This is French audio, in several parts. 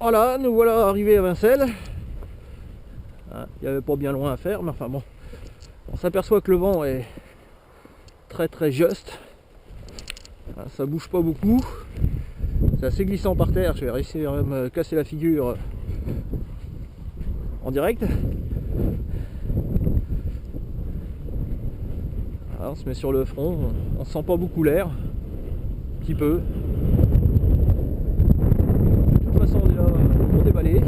Voilà, nous voilà arrivés à Vincelles. Il n'y avait pas bien loin à faire, mais enfin bon. On s'aperçoit que le vent est très très juste. Ça bouge pas beaucoup. C'est assez glissant par terre. Je vais réussir à me casser la figure en direct. Voilà, on se met sur le front. On sent pas beaucoup l'air. Un petit peu. De toute façon, on est là pour déballer.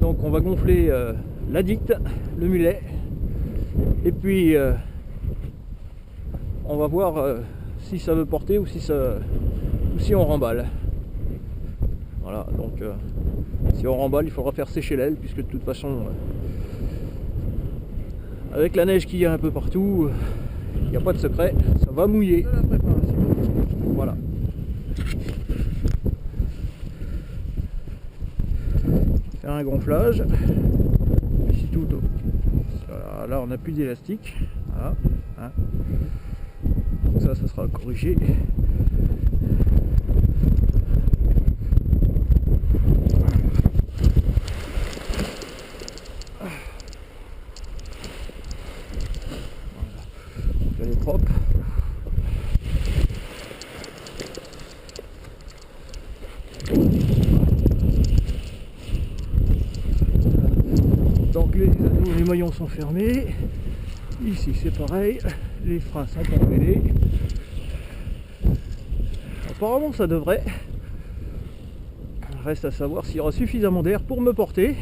Donc on va gonfler la dicte, le mulet. Et puis on va voir si ça veut porter ou si on remballe. Voilà, donc si on remballe, il faudra faire sécher l'aile, puisque de toute façon, avec la neige qu'il y a un peu partout, il n'y a pas de secret, ça va mouiller. De la préparation. Voilà. Faire un gonflage. Ici tout. Voilà, là on n'a plus d'élastique. Voilà. Hein. Ça sera corrigé. Elle est propre. Donc les maillons sont fermés. Ici c'est pareil, les freins sont emmêlés. Apparemment ça devrait. Reste à savoir s'il y aura suffisamment d'air pour me porter.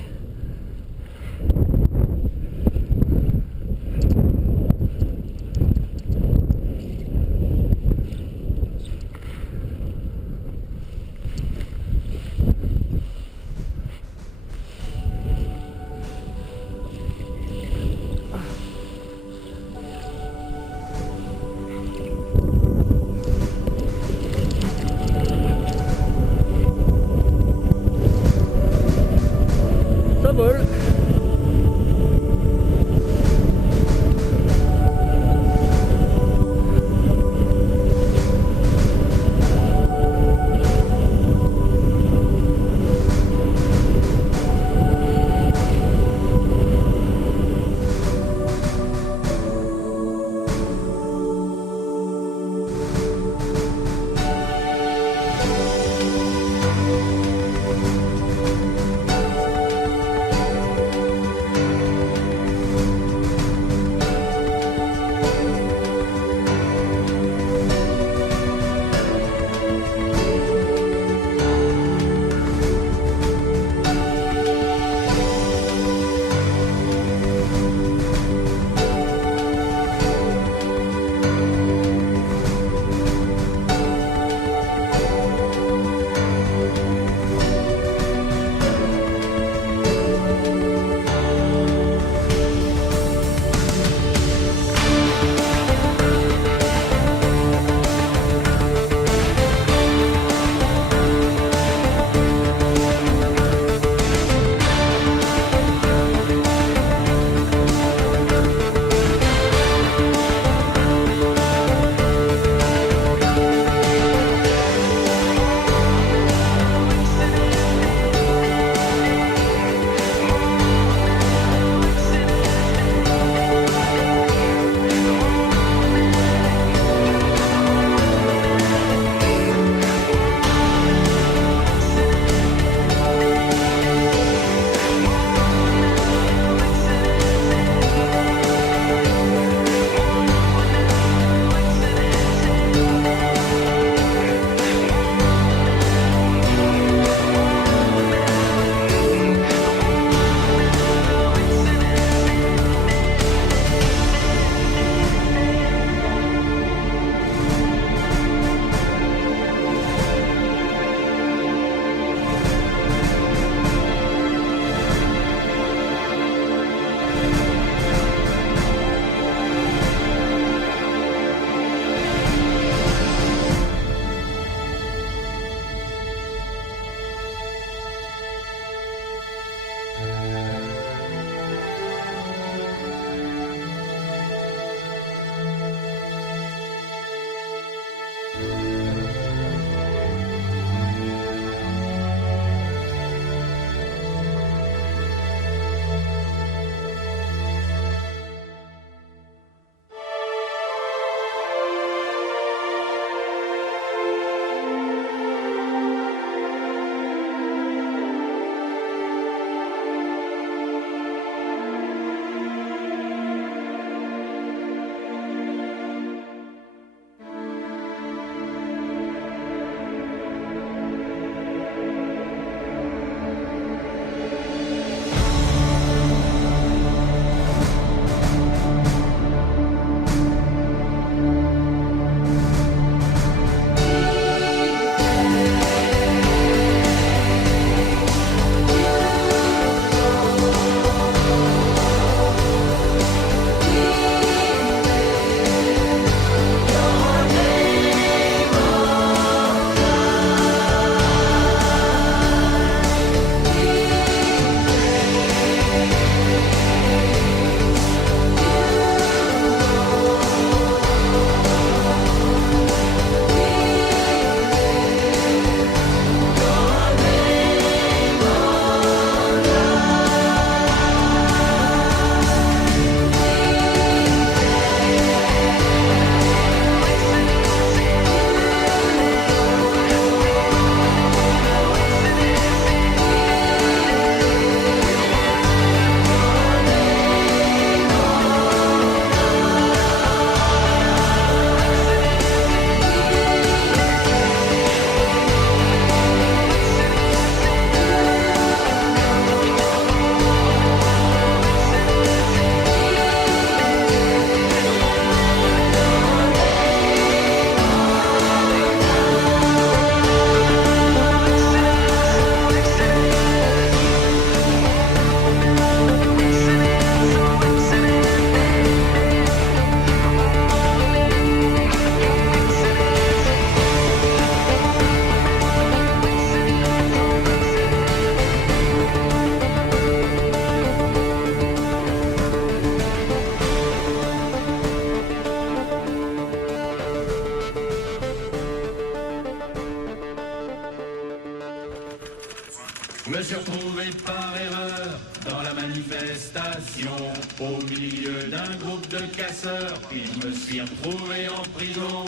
Je me suis retrouvé par erreur dans la manifestation, au milieu d'un groupe de casseurs, puis je me suis retrouvé en prison.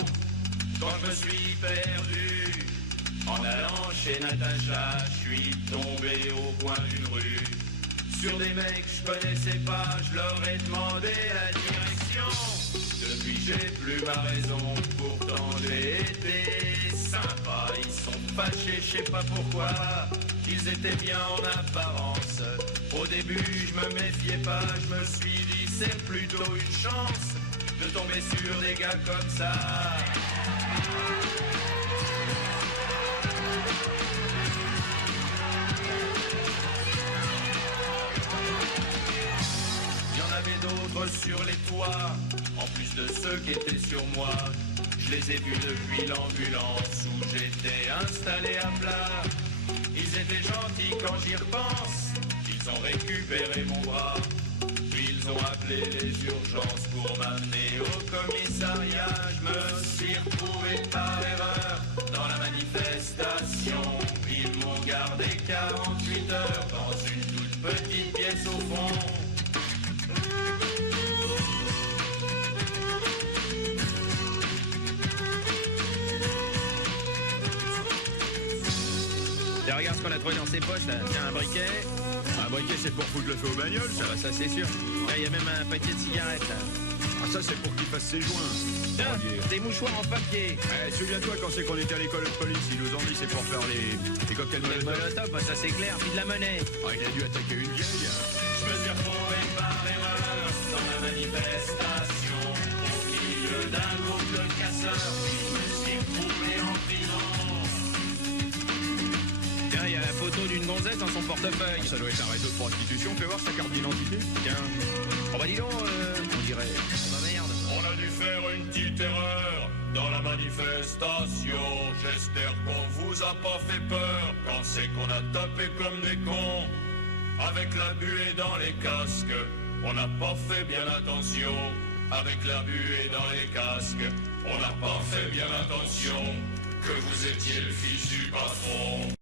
Quand je me suis perdu, en allant chez Natacha, je suis tombé au coin d'une rue. Sur des mecs que je connaissais pas, je leur ai demandé la direction. Depuis j'ai plus ma raison, pourtant j'ai été sympa. Ils sont fâchés, je sais pas pourquoi, ils étaient bien en apparence. Au début je me méfiais pas, je me suis dit c'est plutôt une chance de tomber sur des gars comme ça. D'autres sur les toits, en plus de ceux qui étaient sur moi. Je les ai vus depuis l'ambulance où j'étais installé à plat. Ils étaient gentils quand j'y repense, ils ont récupéré mon bras. Puis ils ont appelé les urgences pour m'amener au commissariat. Je me suis retrouvé par erreur dans la manifestation. Ils m'ont gardé 48 heures dans une toute petite pièce au fond. Tiens, regarde ce qu'on a trouvé dans ses poches là. Tiens, un briquet. Un briquet, c'est pour foutre le feu aux bagnoles, ça. Ça c'est sûr. Là, il y a même un paquet de cigarettes là. Ah, ça, c'est pour qu'il fasse ses joints. Tiens, On va dire. des mouchoirs en papier. Souviens-toi quand c'est qu'on était à l'école de police, ils nous ont dit c'est pour faire les cocktails Les Molotov. Molotov, bah, ça c'est clair. Puis de la monnaie. Ah, il a dû attaquer une vieille. Je me suis retrouvé par erreur dans la manifestation, au milieu d'un groupe de casseurs, puis je me suis retrouvé en prison. Tiens, il y a la photo d'une gonzesse dans son portefeuille. Ça doit être un réseau de prostitution, fais voir sa carte d'identité. Tiens. Oh bah dis donc, on dirait. Oh bah merde. On a dû faire une petite erreur dans la manifestation. J'espère qu'on vous a pas fait peur quand c'est qu'on a tapé comme des cons. Avec la buée dans les casques, on n'a pas fait bien attention. Avec la buée dans les casques, on n'a pas fait bien attention que vous étiez le fils du patron.